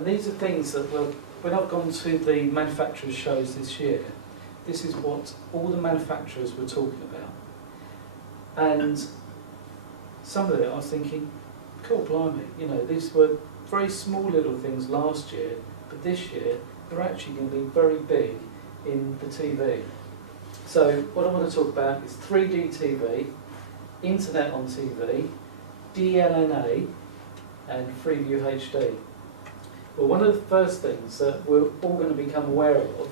And these are things that when I've gone to the manufacturers' shows this year, this is what all the manufacturers were talking about. And some of it I was thinking, cool, blimey, you know, these were very small little things last year, but this year they're actually going to be very big in the TV. So what I want to talk about is 3D TV, Internet on TV, DLNA, and Freeview HD. Well, one of the first things that we're all going to become aware of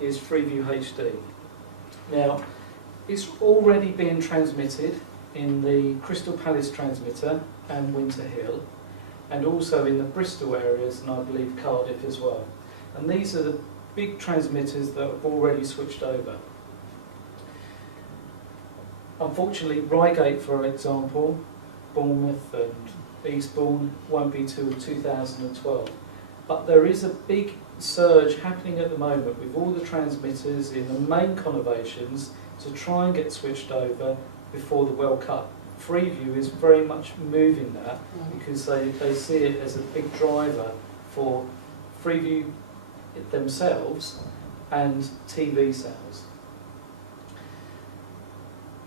is Freeview HD. Now, it's already being transmitted in the Crystal Palace transmitter and Winter Hill, and also in the Bristol areas, and I believe Cardiff as well. And these are the big transmitters that have already switched over. Unfortunately, Reigate, for example, Bournemouth and Eastbourne won't be till 2012. But there is a big surge happening at the moment with all the transmitters in the main conurbations to try and get switched over before the World Cup. Freeview is very much moving that because they see it as a big driver for Freeview themselves and TV sales.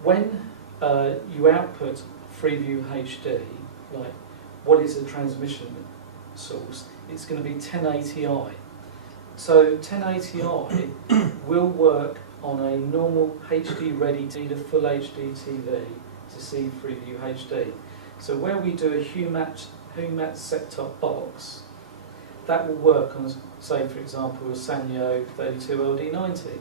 When you output Freeview HD, like what is a transmission source, it's going to be 1080i. So 1080i will work on a normal HD ready to full HD TV to see Freeview HD. So where we do a Humat set-top box, that will work on, say for example, a Sanyo 32LD90.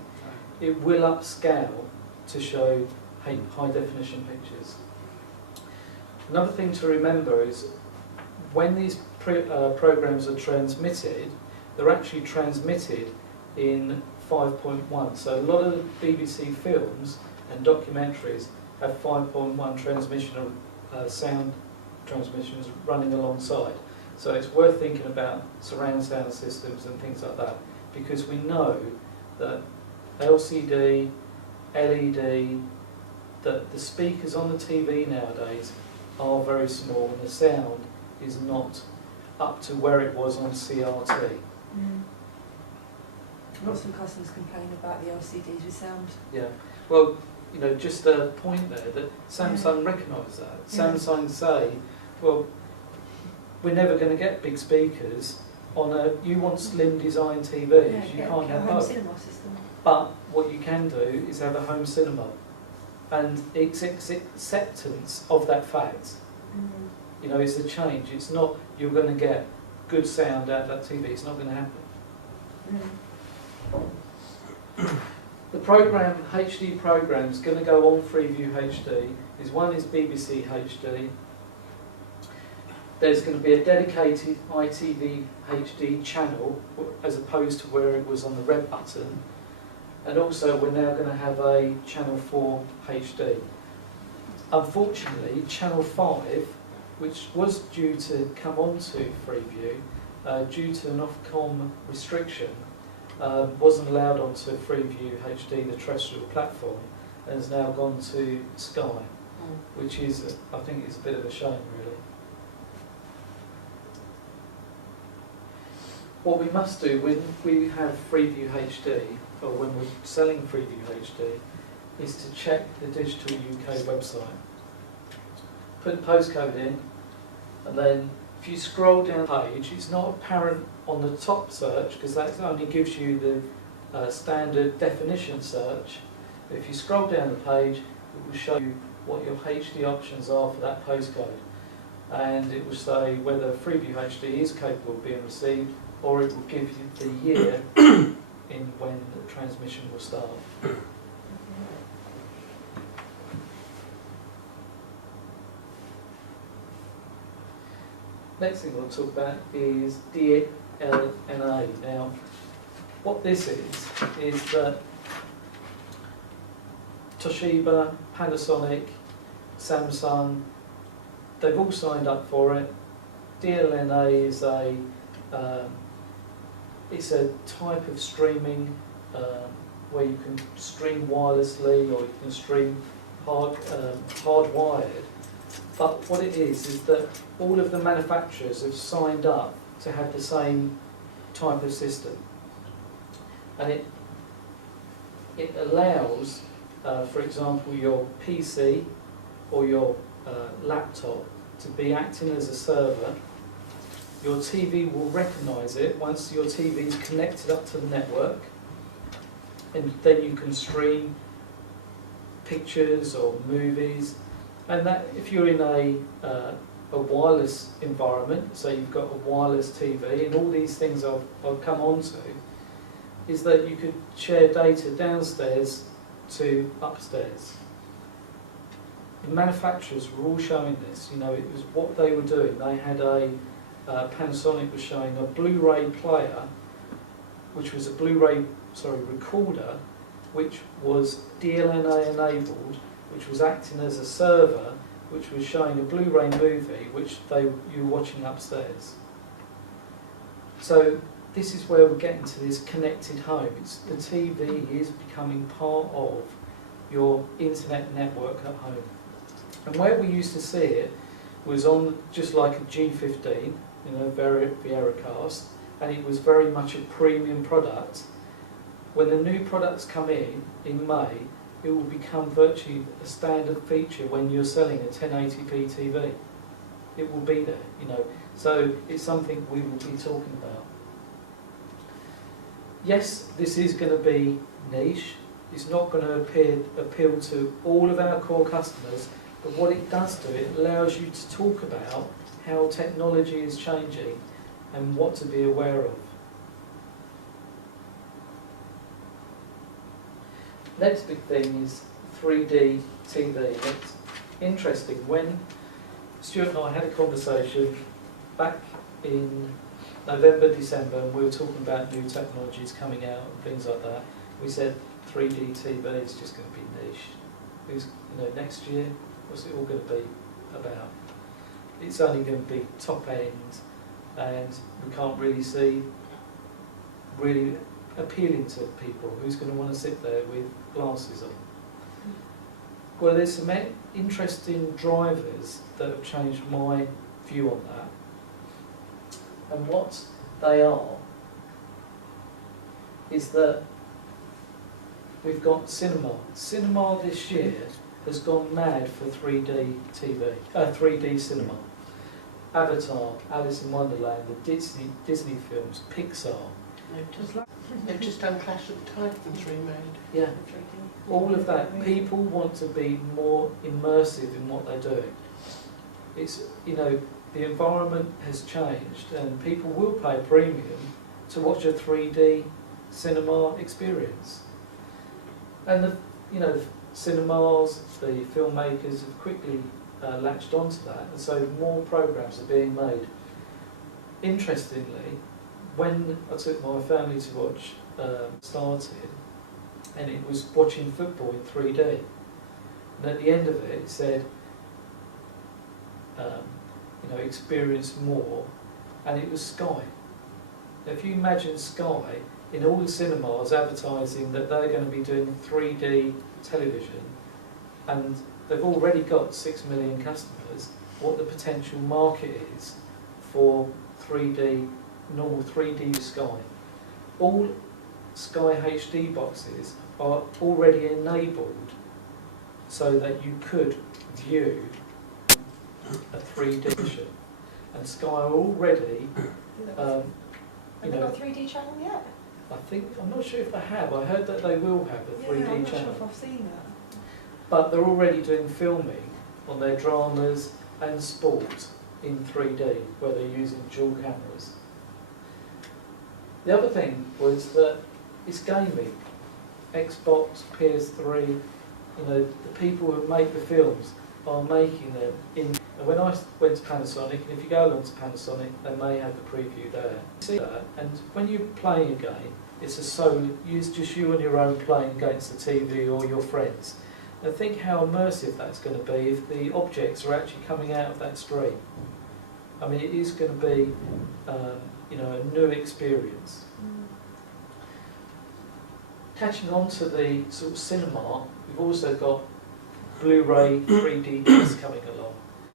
It will upscale to show high definition pictures. Another thing to remember is when these programs are transmitted, they're actually transmitted in 5.1. So a lot of the BBC films and documentaries have 5.1 transmission of sound transmissions running alongside. So it's worth thinking about surround sound systems and things like that, because we know that LCD, LED, that the speakers on the TV nowadays are very small and the sound is not up to where it was on CRT. Lots of customers complain about the LCDs with sound. Yeah, well, you know, just a point there that Samsung recognise that. Yeah. Samsung say, well, we're never going to get big speakers on a. You want slim design TVs, you can't have both. Cinema system. But what you can do is have a home cinema, and it's acceptance of that fact. You know, it's a change. It's not you're going to get good sound out of that TV. It's not going to happen. The program, HD program, is going to go on Freeview HD. One is BBC HD. There's going to be a dedicated ITV HD channel, as opposed to where it was on the red button. And also, we're now going to have a Channel 4 HD. Unfortunately, Channel 5, which was due to come onto Freeview, due to an Ofcom restriction, wasn't allowed onto Freeview HD, the terrestrial platform, and has now gone to Sky, which is, I think, is a bit of a shame, really. What we must do when we have Freeview HD, or when we're selling Freeview HD, is to check the Digital UK website. Put the postcode in, and then if you scroll down the page, it's not apparent on the top search, because that only gives you the standard definition search. But if you scroll down the page, it will show you what your HD options are for that postcode. And it will say whether Freeview HD is capable of being received, or it will give you the year in when the transmission will start. Next thing we'll talk about is DLNA. Now, what this is that Toshiba, Panasonic, Samsung, they've all signed up for it. DLNA is it's a type of streaming where you can stream wirelessly or you can stream hardwired. But what it is that all of the manufacturers have signed up to have the same type of system. And it allows, for example, your PC or your laptop to be acting as a server. Your TV will recognise it once your TV is connected up to the network, and then you can stream pictures or movies. And that, if you're in a wireless environment, so you've got a wireless TV, and all these things I'll come on to, is that you could share data downstairs to upstairs. The manufacturers were all showing this. You know, it was what they were doing. They had Panasonic was showing a Blu-ray player, which was a recorder, which was DLNA enabled, which was acting as a server, which was showing a Blu-ray movie, which you were watching upstairs. So this is where we're getting to this connected home. The TV is becoming part of your internet network at home. And where we used to see it was on just like a G15, Veracast, and it was very much a premium product. When the new products come in May, it will become virtually a standard feature when you're selling a 1080p TV. It will be there, So it's something we will be talking about. Yes, this is going to be niche. It's not going to appeal to all of our core customers, but what it does do, it allows you to talk about how technology is changing and what to be aware of. Next big thing is 3D TV. It's interesting. When Stuart and I had a conversation back in November, December, and we were talking about new technologies coming out and things like that, we said 3D TV is just going to be niche. Next year, what's it all going to be about? It's only going to be top end, and we can't really see really appealing to people. Who's going to want to sit there with glasses on? Well, there's some interesting drivers that have changed my view on that. And what they are is that we've got cinema. Cinema this year has gone mad for 3D TV, 3D cinema. Avatar, Alice in Wonderland, the Disney films, Pixar. They've just done Clash of the Titans remade. Yeah, all of that. People want to be more immersive in what they're doing. It's, the environment has changed, and people will pay a premium to watch a 3D cinema experience. And the cinemas, the filmmakers have quickly latched onto that, and so more programs are being made. Interestingly, when I took my family to watch started, and it was watching football in 3D, and at the end of it said, experience more, and it was Sky. Now, if you imagine Sky in all the cinemas advertising that they're going to be doing 3D television, and they've already got 6 million customers, what the potential market is for 3D, normal 3D Sky. All Sky HD boxes are already enabled so that you could view a 3D vision. And Sky are already, Have they got a 3D channel yet? I'm not sure if they have. I heard that they will have a 3D I'm not channel. sure if I've seen that. But they're already doing filming on their dramas and sport in 3D, where they're using dual cameras. The other thing was that it's gaming. Xbox, PS3, the people who make the films are making them in. And when I went to Panasonic, and if you go along to Panasonic, they may have the preview there. You see that, and when you're playing a game, it's just you on your own playing against the TV or your friends. And think how immersive that's going to be if the objects are actually coming out of that screen. I mean, it is going to be, a new experience. Catching on to the sort of cinema, we've also got Blu-ray 3D discs coming along.